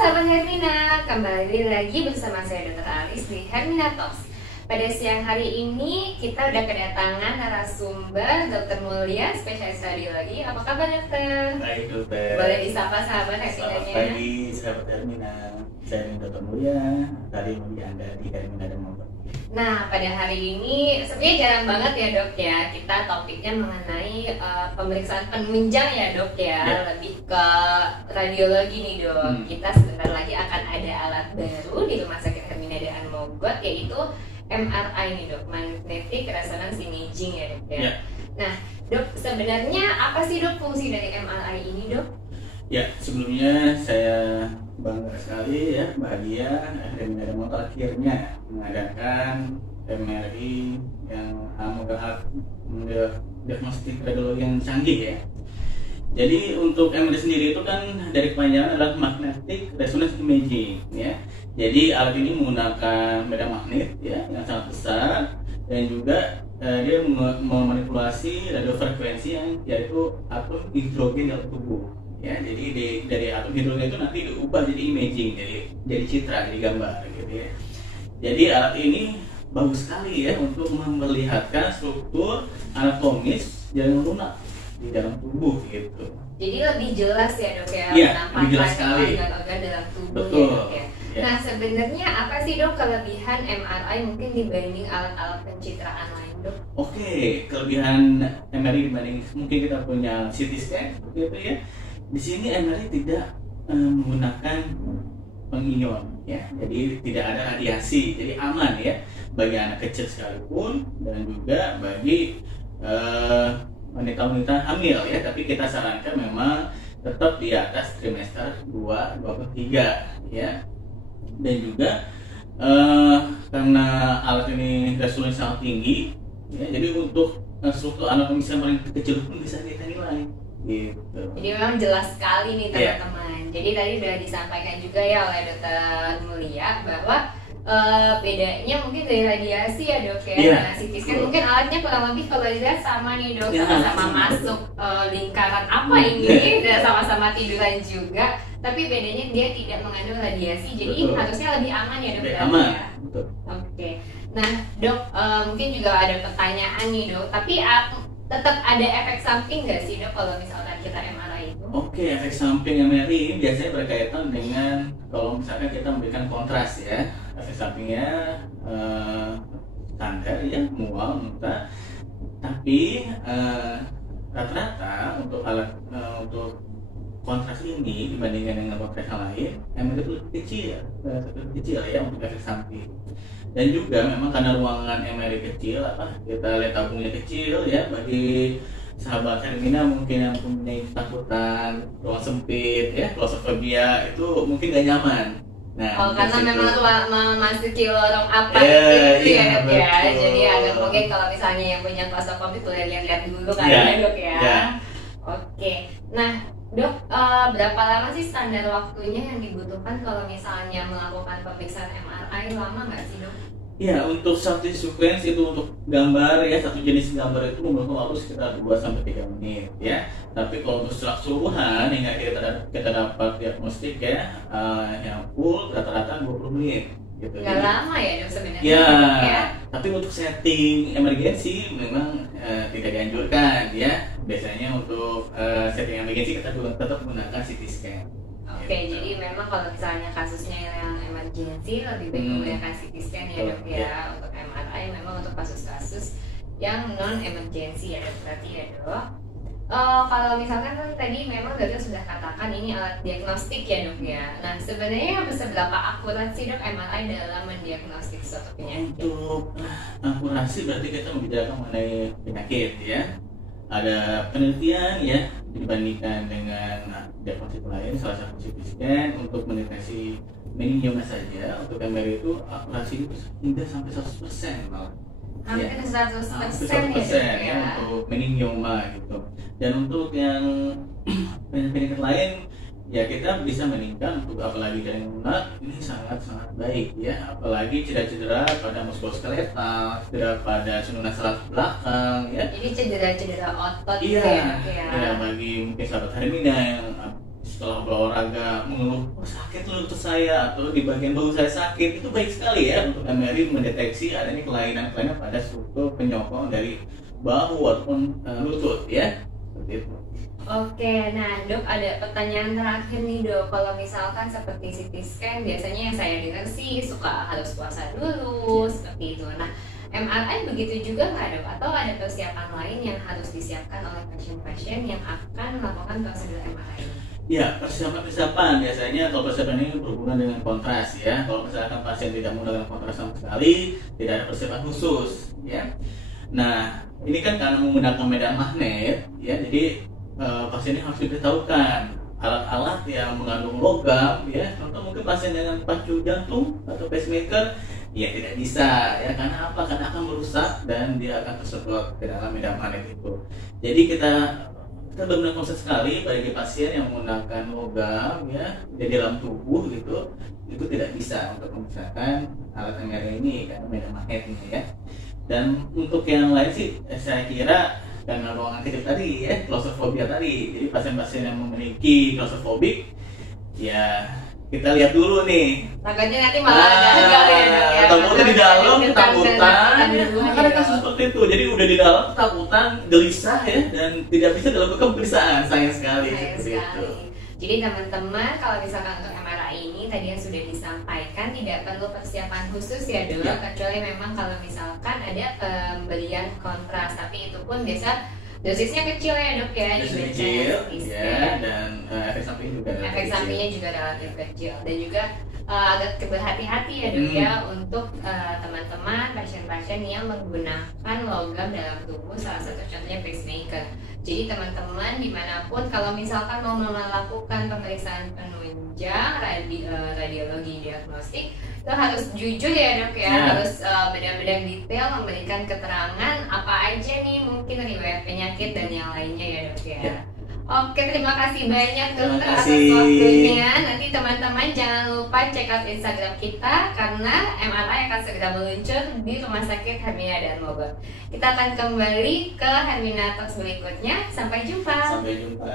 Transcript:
sahabat Hermina, kembali lagi bersama saya Dr. Alis di Hermina Talks. Pada siang hari ini kita udah kedatangan narasumber Dr. Mulia, spesialis radiologi. Apa kabar dokter? Baik dokter. Boleh disapa sahabat Hermina? Selamat pagi sahabat Hermina. Saya Dr. Mulia, radiologi Anda di Hermina dan Motor. Nah, pada hari ini sebenarnya jarang banget ya dok ya, kita topiknya mengenai pemeriksaan penunjang ya dok ya, lebih ke radiologi nih dok. Kita sebentar lagi akan ada alat baru di Rumah Sakit Hermina dan Mogot, yaitu MRI nih dok, Magnetic Resonance Imaging ya dok ya. Nah dok, sebenarnya apa sih dok fungsi dari MRI ini dok? Ya, sebelumnya saya bangga sekali ya, bahagia Hermina dan Motor akhirnya mengadakan MRI yang model diagnostik radiologi yang canggih ya. Jadi untuk MRI sendiri itu kan dari kepanjangan adalah Magnetic Resonance Imaging ya. Jadi alat ini menggunakan medan magnet ya yang sangat besar, dan juga dia memanipulasi radiofrekuensi yang yaitu atom hidrogen dalam tubuh ya. Jadi dari atom hidrogen itu nanti diubah jadi imaging, jadi citra, jadi gambar gitu ya. Jadi alat ini bagus sekali ya untuk memperlihatkan struktur anatomis jaringan lunak di dalam tubuh gitu. Jadi lebih jelas ya dok ya, Iya, lebih jelas sekali organ-organ dalam tubuh. Betul. Ya dok ya. Ya. Nah sebenarnya apa sih dok kelebihan MRI mungkin dibanding alat-alat pencitraan lain dok? Oke, kelebihan MRI dibanding mungkin kita punya CT scan seperti itu ya. Di sini MRI tidak menggunakan pengion ya, jadi tidak ada radiasi, jadi aman ya bagi anak kecil sekalipun, dan juga bagi wanita-wanita hamil ya. Tapi kita sarankan memang tetap di atas trimester 2-3 ya. Dan juga karena alat ini resolusi sangat tinggi ya, jadi untuk struktur anatomis yang paling kecil pun bisa kita nilai gitu. Jadi memang jelas sekali nih teman-teman. Jadi tadi sudah disampaikan juga ya oleh Dr. Mulia bahwa bedanya mungkin dari radiasi ya dok ya. Nah, CT scan mungkin alatnya kurang lebih kalau dilihat sama nih dok, sama-sama masuk lingkaran apa ini, dan sama-sama tiduran juga, tapi bedanya dia tidak mengandung radiasi, jadi harusnya lebih aman ya dok. Lebih aman. Ya? Oke. Nah dok, mungkin juga ada pertanyaan nih dok, tapi tetap ada efek samping nggak sih dok kalau misalkan kita MRI itu? Oke, efek samping MRI biasanya berkaitan dengan kalau misalkan kita memberikan kontras ya. Efek sampingnya standar ya, mual, muntah. Tapi rata-rata untuk alat untuk kontras ini dibandingkan dengan kontras yang lain, MRI itu lebih kecil ya untuk efek samping. Dan juga memang karena ruangan MRI kecil, kita lihat tabungnya kecil ya, bagi sahabat Hermina mungkin yang punya ketakutan ruang sempit ya, claustrophobia itu mungkin gak nyaman. Nah, karena memang memasuki lorong apa gitu ya dok ya. Jadi agak mungkin kalau misalnya yang punya claustrophobia boleh lihat-lihat dulu kan ya dok ya. Oke. Nah dok, berapa lama sih standar waktunya yang dibutuhkan kalau misalnya melakukan pemeriksaan MRI? Lama nggak sih dok? Ya, untuk satu sequence itu untuk gambar ya, satu jenis gambar itu membutuhkan waktu sekitar 2-3 menit ya. Tapi kalau untuk secara keseluruhan hingga kita dapat diagnostik ya, yang full rata-rata 20 menit gitu. Nggak lama ya dok sebenarnya? Ya, tapi untuk setting emergensi memang tidak dianjurkan ya. Biasanya untuk setting emergensi kita juga tetap menggunakan CT scan. Oke, jadi memang kalau misalnya kasusnya yang emergency lebih baik menggunakan CT scan ya dok ya. Untuk MRI memang untuk kasus-kasus yang non emergency ya dok, berarti ya dok. Kalau misalkan kan tadi memang dokter sudah katakan ini alat diagnostik ya dok ya. Nah sebenarnya seberapa akurat sih dok MRI dalam mendiagnostik suatu penyakit? Untuk akurasi berarti kita membicarakan mengenai penyakit ya. Ada penelitian ya dibandingkan dengan diagnostik lain, salah satu CT scan untuk mendeteksi meningioma saja. Untuk MRI itu akurasi hingga sampai 100% malah. Hampir 100% ya untuk meningioma gitu. Dan untuk yang penyakit lain ya kita bisa meningkat untuk apalagi jaringan lunak ini sangat-sangat baik ya, apalagi cedera-cedera pada muskuloskeletal, cedera pada susunan saraf belakang ya. Jadi cedera-cedera otot iya, ya. Ya bagi mungkin sahabat Hermina yang setelah berolahraga mengeluh, oh, sakit lutut saya atau di bagian bahu saya sakit, itu baik sekali ya untuk MRI mendeteksi adanya kelainan-kelainan pada struktur penyokong dari bahu ataupun lutut ya, seperti itu. Oke, nah dok ada pertanyaan terakhir nih dok. Kalau misalkan seperti CT scan, biasanya yang saya dengar sih suka harus puasa dulu, seperti itu. Nah, MRI begitu juga nggak dok? Atau ada persiapan lain yang harus disiapkan oleh pasien-pasien yang akan melakukan prosedur MRI? Ya, persiapan biasanya kalau persiapan ini berhubungan dengan kontras ya. Kalau misalkan pasien tidak menggunakan kontras sama sekali, tidak ada persiapan khusus ya. Nah, ini kan karena menggunakan medan magnet ya, jadi pasien ini harus diberitahukan alat-alat yang mengandung logam ya, contoh mungkin pasien dengan pacu jantung atau pacemaker ya tidak bisa ya, karena apa? Karena akan merusak dan dia akan tersedot ke dalam medan magnet itu. Jadi kita benar-benar konsen sekali bagi pasien yang menggunakan logam ya di dalam tubuh gitu, itu tidak bisa untuk memisahkan alat MRI ini karena medan magnet ini ya. Dan untuk yang lain sih saya kira karena ruangan kecil tadi ya, klaustrofobia tadi. Jadi pasien-pasien yang memiliki klaustrofobik ya kita lihat dulu nih. Takutnya nanti malah gagal ya dok ya. Takutnya di dalam ketakutan. Ada kasus seperti itu. Jadi udah di dalam ketakutan, gelisah ya, dan tidak bisa dilakukan pemeriksaan. Sayang sekali. Sayang sekali. Jadi teman-teman kalau misalkan untuk MRI ini tadi yang sudah disampaikan tidak perlu persiapan khusus ya dok, kecuali memang kalau misalkan ada pemberian kontras, tapi itu pun biasa dosisnya kecil ya dok ya, dosisnya kecil ya, dan efek sampingnya juga relatif kecil, dan juga agak berhati-hati ya dok ya untuk teman-teman pasien-pasien yang menggunakan logam dalam tubuh, salah satu contohnya pacemaker. Jadi teman-teman dimanapun kalau misalkan mau melakukan pemeriksaan penunjang radiologi diagnostik itu harus jujur ya dok ya, harus benar-benar detail memberikan keterangan apa aja nih mungkin riwayat penyakit dan yang lainnya ya dok ya. Oke, terima kasih banyak dokter atas waktunya. Nanti teman-teman jangan lupa check out Instagram kita karena MRI akan segera meluncur di Rumah Sakit Hermina dan Mogot. Kita akan kembali ke Hermina Talks berikutnya. Sampai jumpa. Sampai jumpa.